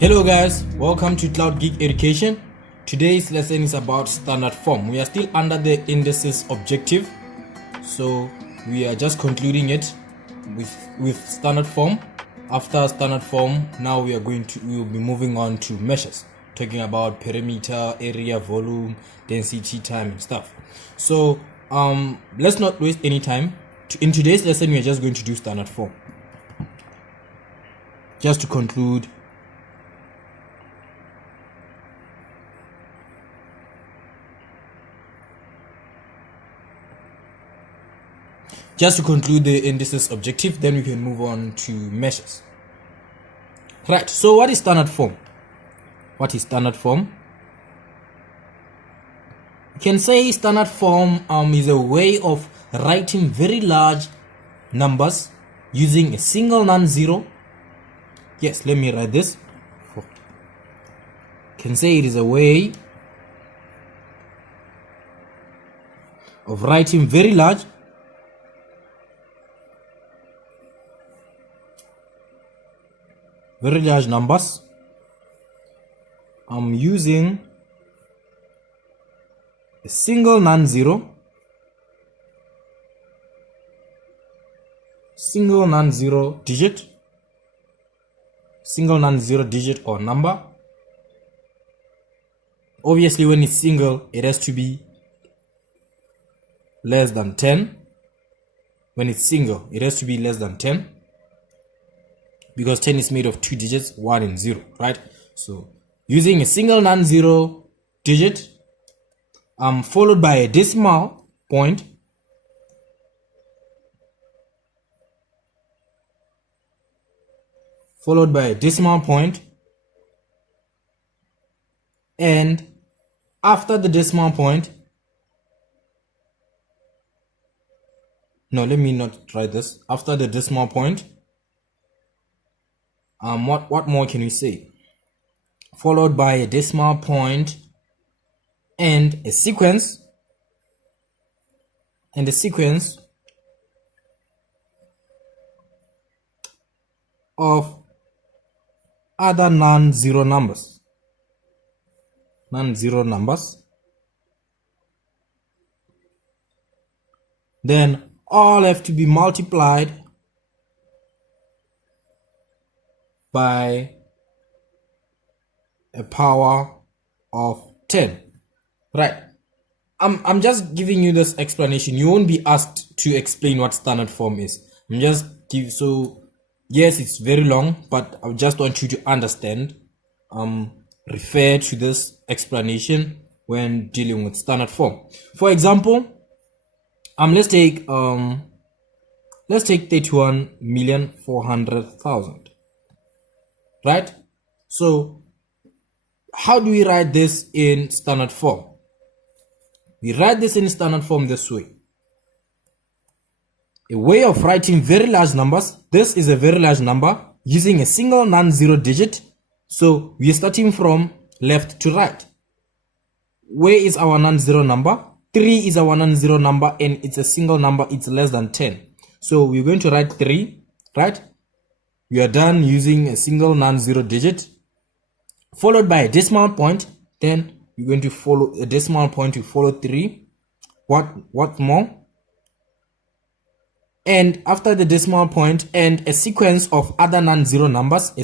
Hello guys, welcome to Cloud Geek Education. Today's lesson is about standard form. We are still under the indices objective, so we are just concluding it with standard form. After standard form, now we will be moving on to measures, talking about perimeter, area, volume, density, time, and stuff. So let's not waste any time. In today's lesson, we are just going to do standard form. Just to conclude. Just to conclude the indices objective, then we can move on to measures. Right, so what is standard form? What is standard form? You can say standard form is a way of writing very large numbers using a single non-zero. Yes, let me write this. You can say it is a way of writing very large numbers. I'm using a single non-zero digit or number. Obviously, when it's single, it has to be less than 10. When it's single, it has to be less than 10. Because 10 is made of two digits, 1 and 0, right? So using a single non-zero digit followed by a decimal point, and after the decimal point, no, let me not try this. After the decimal point, what more can we say? Followed by a decimal point and a sequence of other non-zero numbers. Then all have to be multiplied by a power of 10. Right, I'm just giving you this explanation. You won't be asked to explain what standard form is. Yes, it's very long, but I just want you to understand. Refer to this explanation when dealing with standard form. For example, let's take 31,400,000. Right? So how do we write this in standard form? We write this in standard form this way. A way of writing very large numbers. This is a very large number using a single non-zero digit. So we are starting from left to right. Where is our non-zero number? 3 is our non-zero number and it's a single number. It's less than 10. So we're going to write 3, right? We are done using a single non-zero digit followed by a decimal point. Then you're going to follow a decimal point to follow 3. What more? And after the decimal point and a sequence of other non-zero numbers.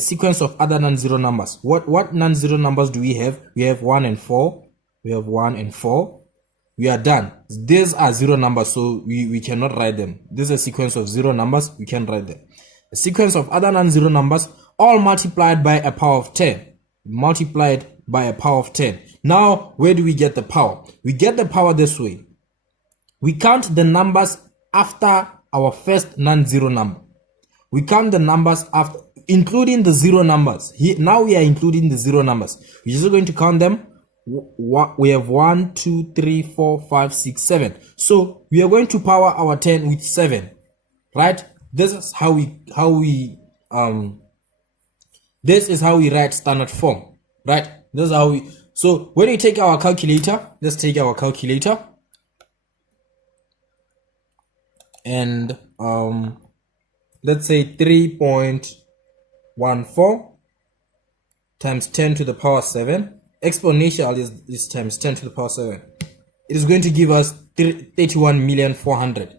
What non-zero numbers do we have? We have 1 and 4. We are done. These are zero numbers, so we cannot write them. This is a sequence of zero numbers. We can write them. A sequence of other non-zero numbers, all multiplied by a power of 10. Now, where do we get the power? We get the power this way. We count the numbers after our first non-zero number. We count the numbers after, including the zero numbers. Now we are including the zero numbers. We're just going to count them. We have 1, 2, 3, 4, 5, 6, 7. So we are going to power our 10 with 7, right? This is how we write standard form, right? This is how we. So when we take our calculator, let's take our calculator, and let's say 3.14 times 10 to the power 7. Exponential is times 10 to the power 7. It is going to give us 31,400,000.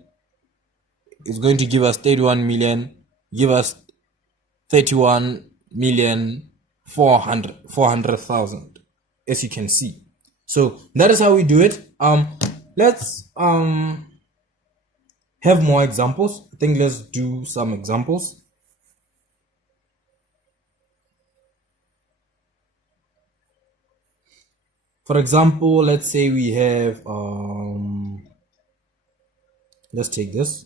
It's going to give us 31,400,000, as you can see. So that is how we do it. Let's have more examples. I think let's do some examples. For example, let's say we have let's take this.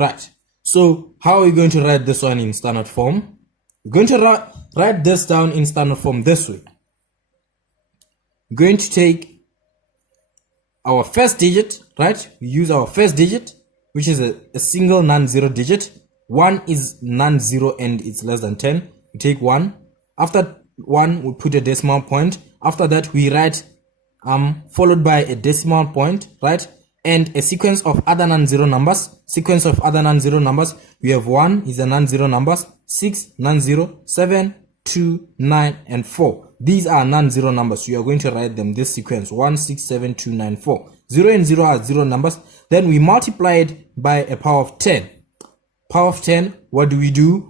Right. So how are we going to write this one in standard form? We're going to write this down in standard form this way. We're going to take our first digit, right? We use our first digit, which is a single non-zero digit. 1 is non-zero and it's less than 10. We take 1. After 1, we put a decimal point. After that, we write followed by a decimal point, right? And a sequence of other non-zero numbers. We have 1 is a non-zero numbers, 6 non-zero, 7, 2, 9, and 4. These are non-zero numbers. You are going to write them this sequence: 1, 6, 7, 2, 9, 4. 0 and 0 are zero numbers. Then we multiply it by a power of 10. Power of 10. What do?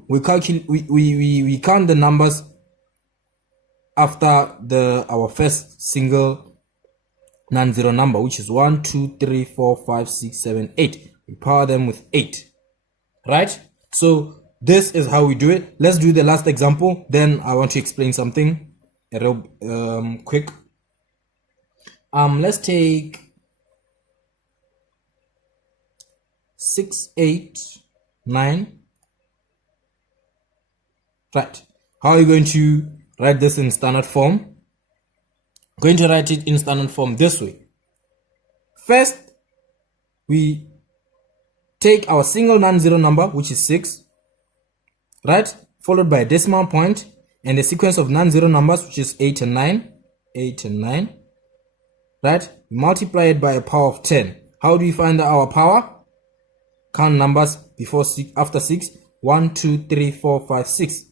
We calculate. We count the numbers after our first single non-zero number, which is 1, 2, 3, 4, 5, 6, 7, 8. We power them with 8, right? So this is how we do it. Let's do the last example. Then I want to explain something real quick. Let's take 6, 8, 9. Right. How are you going to write this in standard form? Going to write it in standard form this way. First, we take our single non-zero number, which is 6, right? Followed by a decimal point and a sequence of non-zero numbers, which is 8 and 9. 8 and 9, right? We multiply it by a power of 10. How do we find our power? Count numbers before 6, after 6. 1, 2, 3, 4, 5, 6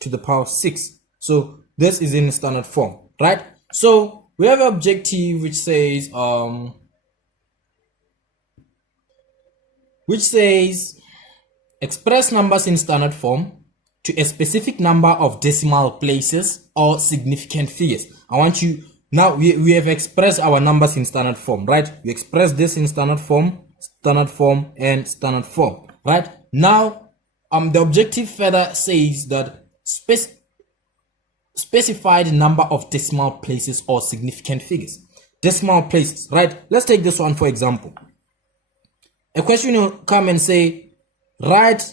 to the power of 6. So this is in standard form, right? So we have an objective which says express numbers in standard form to a specific number of decimal places or significant figures. I want you now. We have expressed our numbers in standard form, right? We express this in standard form, and standard form, right? Now the objective further says that specified number of decimal places or significant figures. Decimal places, right? Let's take this one for example. A question will come and say, write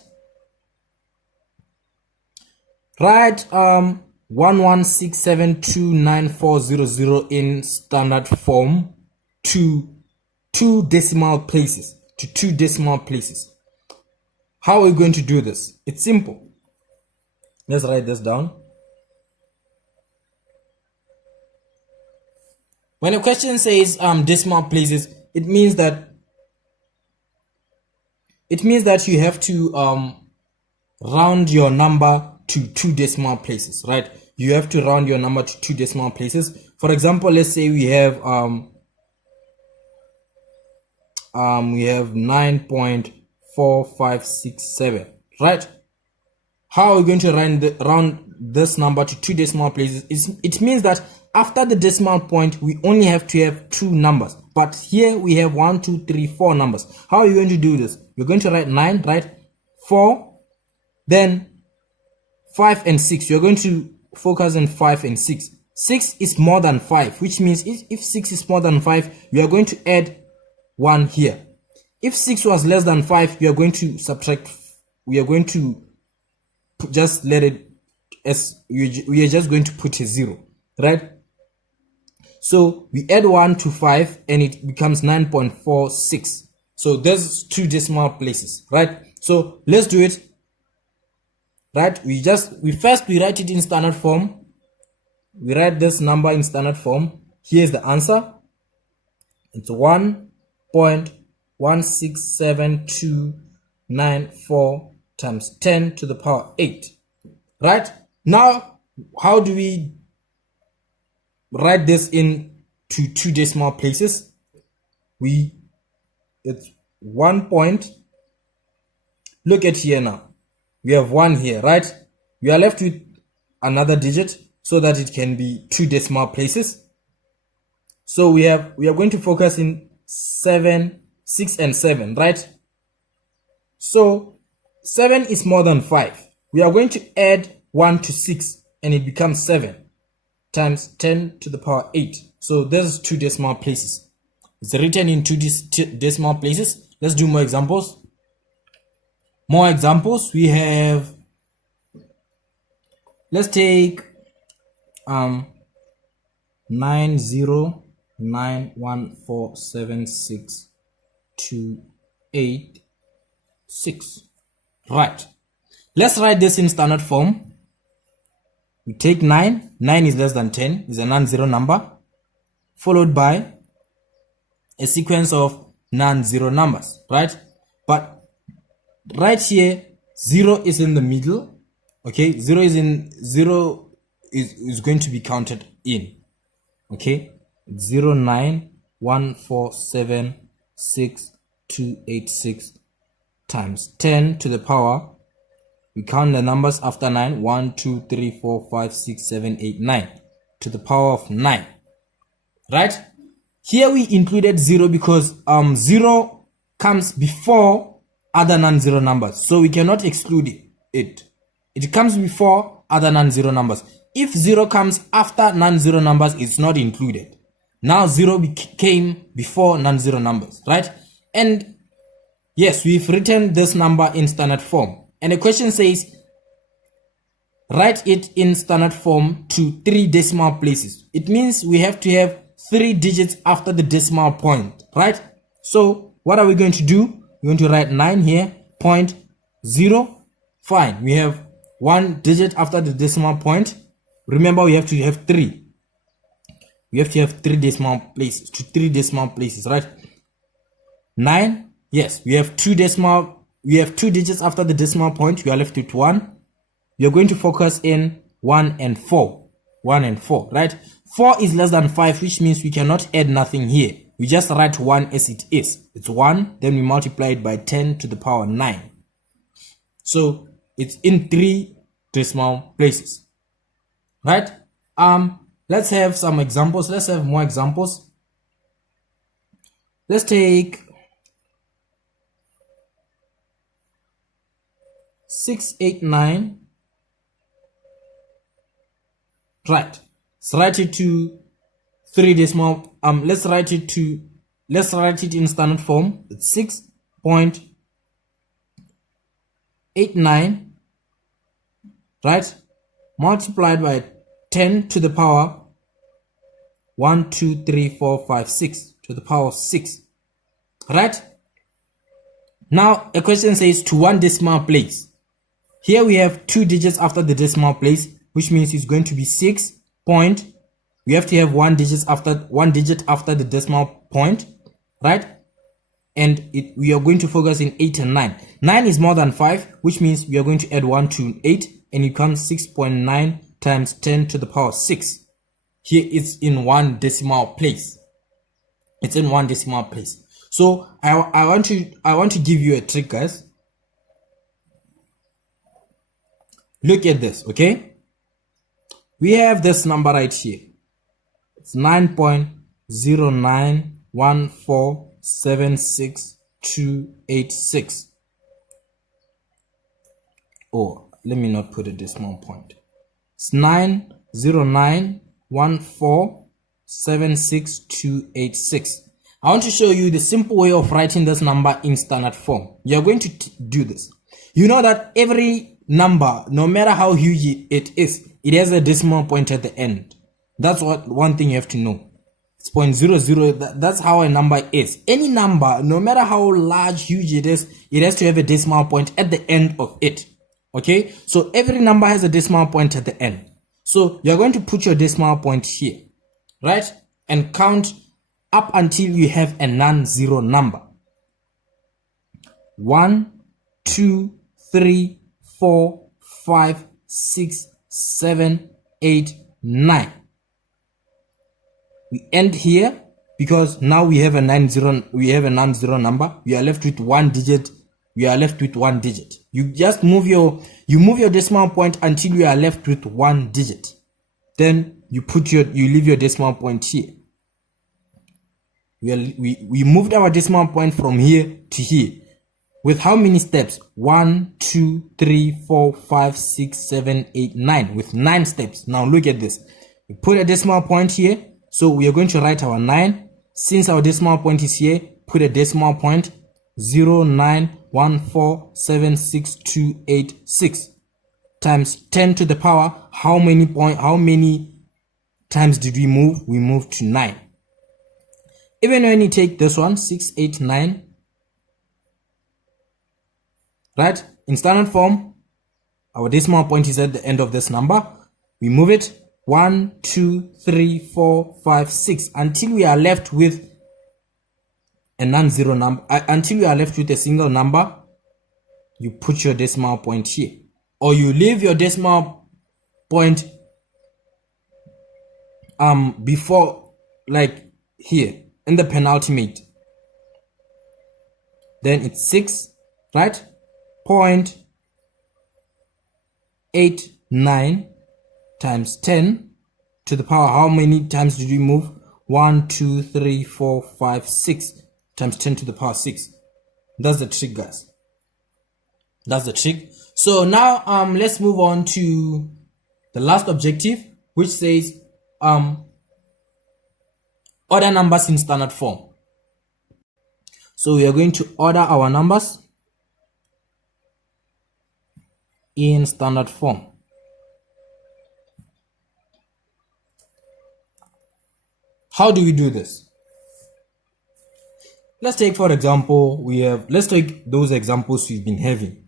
11672940 in standard form to two decimal places. How are we going to do this? It's simple. Let's write this down. When a question says decimal places, it means that you have to round your number to 2 decimal places, right? You have to round your number to 2 decimal places. For example, let's say we have 9.4567, right? How are we going to round this number to 2 decimal places? It means that after the decimal point, we only have to have 2 numbers. But here we have 1, 2, 3, 4 numbers. How are you going to do this? You're going to write 9, right? 4, then 5 and 6. You're going to focus on 5 and 6. 6 is more than 5, which means if 6 is more than 5, we are going to add 1 here. If 6 was less than 5, we are going to subtract. We are going to just let it as we are just going to put a 0, right? So we add 1 to 5 and it becomes 9.46. So there's 2 decimal places, right? So let's do it. Right? We first write it in standard form. We write this number in standard form. Here's the answer. It's 1.167294 times 10 to the power 8. Right? Now, how do we write this into 2 decimal places? It's 1 point. Look at here now. We have 1 here, right? We are left with another digit so that it can be 2 decimal places. So we are going to focus in 7, 6 and 7, right? So 7 is more than 5. We are going to add 1 to 6 and it becomes 7 times 10 to the power 8. So there's 2 decimal places. It's written in 2 decimal places. Let's do more examples. We have, let's take 909147628 right. Let's write this in standard form. We take 9 is less than 10, is a non-zero number, followed by a sequence of non-zero numbers, right? But right here 0 is in the middle. Okay, 0 is going to be counted in. Okay, 091476286 times 10 to the power, we count the numbers after 9, 1 2 3 4 5 6 7 8 9 to the power of 9. Right here we included 0 because 0 comes before other non-zero numbers, so we cannot exclude it. It comes before other non-zero numbers. If 0 comes after non-zero numbers, it's not included. Now 0 came before non-zero numbers, right? And yes, we've written this number in standard form. And the question says, write it in standard form to 3 decimal places. It means we have to have 3 digits after the decimal point, right? So what are we going to do? We're going to write 9 here, 0.0. Fine, we have 1 digit after the decimal point. Remember, we have to have 3. We have to have 3 decimal places, to 3 decimal places, right? 9, yes, we have 2 digits after the decimal point. We are left with 1. We are going to focus in 1 and 4. 1 and 4, right? 4 is less than 5, which means we cannot add nothing here. We just write 1 as it is. It's 1, then we multiply it by 10 to the power 9. So it's in 3 decimal places, right? Let's have some examples. Let's have more examples. Let's take 689. Right. Let's write it to 3 decimal. Let's write it in standard form. It's 6.89, right? Multiplied by 10 to the power 1 2 3 4 5 6 to the power 6, right? Now a question says to 1 decimal place. Here we have 2 digits after the decimal place, which means it's going to be 6 point. We have to have 1 digit after the decimal point, right? And we are going to focus in 8 and 9. 9 is more than 5, which means we are going to add 1 to 8, and it comes 6.9 times 10 to the power 6. Here it's in 1 decimal place. It's in 1 decimal place. So I want to give you a trick, guys. Look at this, okay? We have this number right here. It's 9.091476286. Oh, let me not put a decimal point. It's 9.091476286. I want to show you the simple way of writing this number in standard form. You are going to do this. You know that every number, no matter how huge it is, it has a decimal point at the end. That's one thing you have to know. It's 0.00. That's how a number is. Any number, no matter how large, huge it is, it has to have a decimal point at the end of it. Okay? So every number has a decimal point at the end. So you're going to put your decimal point here, right? And count up until you have a non-zero number. 1, 2, 3, 4, 5, 6, 7, 8, 9. We end here because now we have a non-zero number. We are left with one digit. You just move your decimal point until you are left with one digit. Then you leave your decimal point here. We moved our decimal point from here to here. With how many steps? 1, 2, 3, 4, 5, 6, 7, 8, 9. With 9 steps. Now look at this. We put a decimal point here. So we are going to write our 9. Since our decimal point is here, put a decimal point 0.9147628 times 10 to the power. How many times did we move? We moved to 9. Even when you take this one, 6, 8, 9, right? In standard form, our decimal point is at the end of this number. We move it 1, 2, 3, 4, 5, 6 until we are left with a non-zero number. Until we are left with a single number, you put your decimal point here, or you leave your decimal point before, like here in the penultimate. Then it's 6, right? 0.89 times 10 to the power. How many times did we move? 1, 2, 3, 4, 5, 6 times 10 to the power 6. That's the trick, guys. That's the trick. So now let's move on to the last objective, which says order numbers in standard form. So we are going to order our numbers in standard form. How do we do this? Let's take, for example, let's take those examples we've been having.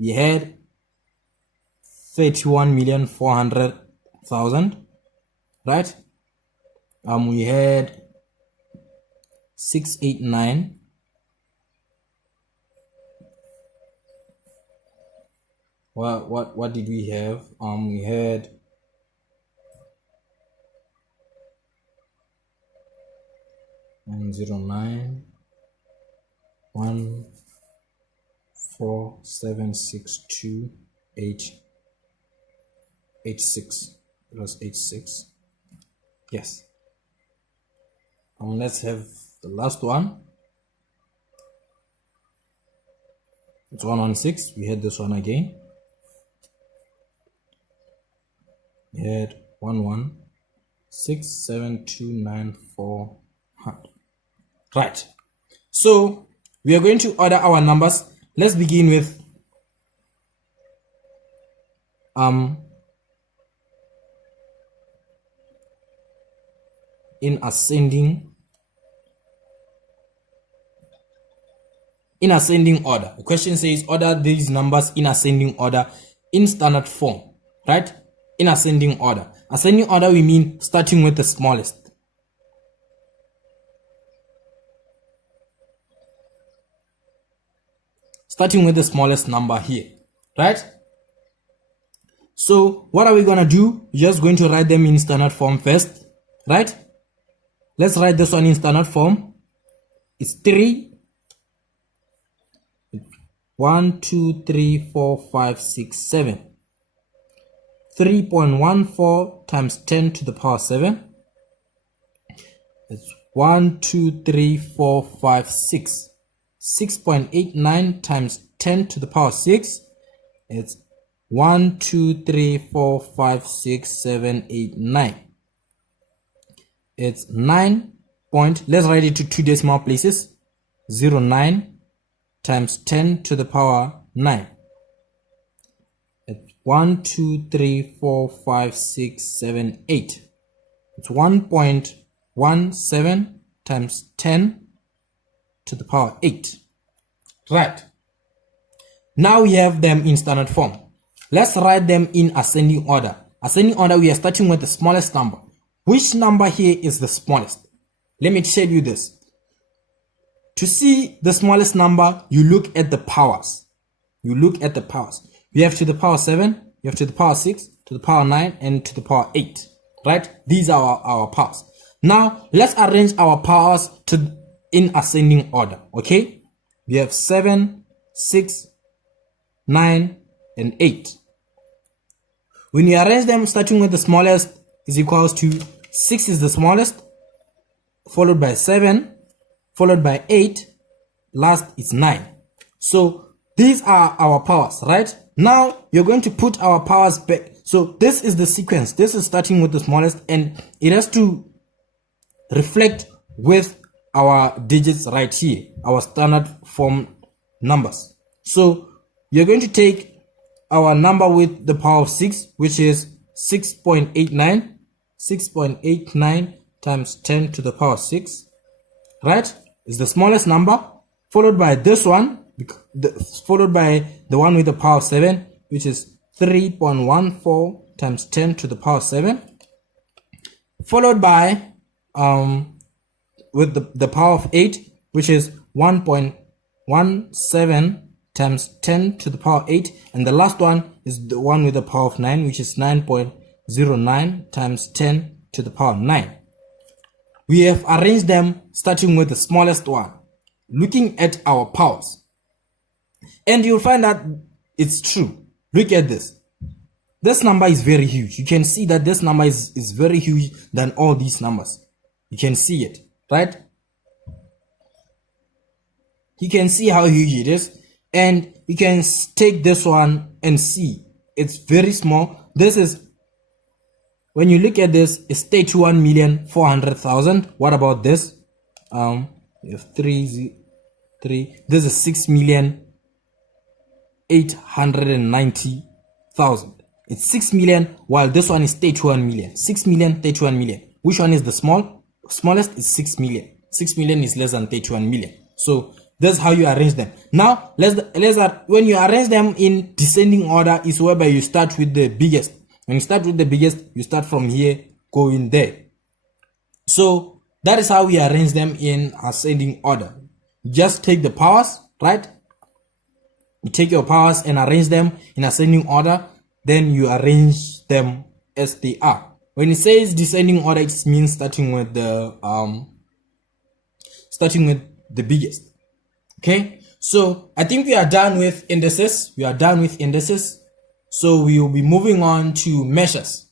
We had 31,400,000, right? We had 689. What did we have? We had 909 1476286. It was 86. Yes. Let's have the last one. It's 116. We had this one again. We had 1167294. Right. So we are going to order our numbers. Let's begin with in ascending order. The question says order these numbers in ascending order in standard form, right? In ascending order. Ascending order, we mean starting with the smallest. Starting with the smallest number here, right? So what are we going to do? We're just going to write them in standard form first, right? Let's write this one in standard form. It's 3. 1, 2, 3, 4, 5, 6, 7. 3.14 times 10 to the power 7. It's 1, 2, 3, 4, 5, 6. 6.89 times 10 to the power 6. It's 1, 2, 3, 4, 5, 6, 7, 8, 9. It's 9 point. Let's write it to 2 decimal places. 0.9 times 10 to the power 9. It's 1, 2, 3, 4, 5, 6, 7, 8. It's 1.17 times 10 to the power 8. Right. Now we have them in standard form. Let's write them in ascending order. Ascending order, we are starting with the smallest number. Which number here is the smallest? Let me tell you this. To see the smallest number, you look at the powers. you look at the powers. We have to the power 7, you have to the power 6, to the power 9, and to the power 8, right? These are our powers. Now let's arrange our powers in ascending order. Okay, we have 7, 6, 9, and 8. When you arrange them, starting with the smallest is equals to 6 is the smallest, followed by 7, followed by 8, last is 9. So these are our powers, right? Now you're going to put our powers back. So this is the sequence. This is starting with the smallest, and it has to reflect with our digits right here, our standard form numbers. So you're going to take our number with the power of 6, which is 6.89. 6.89 times 10 to the power 6, right, is the smallest number, followed by this one, followed by the one with the power 7, which is 3.14 times 10 to the power 7, followed by with the power of 8, which is 1.17 times 10 to the power 8, and the last one is the one with the power of 9, which is 9.09 times 10 to the power 9. We have arranged them starting with the smallest one, looking at our powers, and you'll find that it's true. Look at this. This number is very huge. You can see that this number is very huge than all these numbers. You can see it, right? You can see how huge it is, and you can take this one and see it's very small. This is, when you look at this, it's 31,400,000. What about this? We have 3. This is 6,890,000. It's 6 million, while this one is 31 million. 6 million, 31 million. Which one is the smallest? Is 6 million. 6 million is less than 31 million. So that's how you arrange them. Now when you arrange them in descending order, is whereby you start with the biggest. When you start with the biggest, you start from here going there. So that is how we arrange them in ascending order. Just take the powers, right? You take your powers and arrange them in ascending order. Then you arrange them as they are. When it says descending order, it means starting with the biggest. Okay, so I think we are done with indices. So we will be moving on to measures.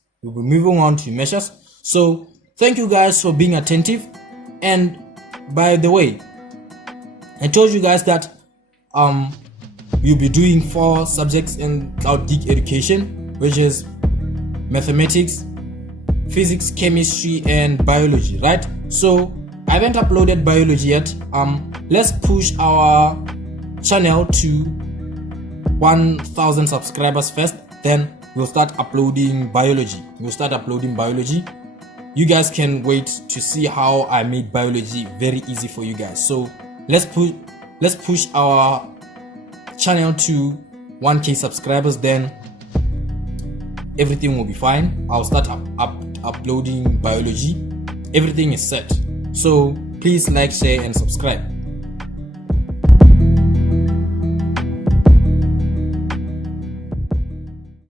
So thank you guys for being attentive. And by the way, I told you guys that we'll be doing 4 subjects in Cloud Geek Education, which is mathematics, physics, chemistry, and biology, right? So I haven't uploaded biology yet. Let's push our channel to 1,000 subscribers first, then we'll start uploading biology. You guys can wait to see how I made biology very easy for you guys. So let's push our channel to 1K subscribers, then everything will be fine. I'll start uploading biology. Everything is set. So please like, share, and subscribe.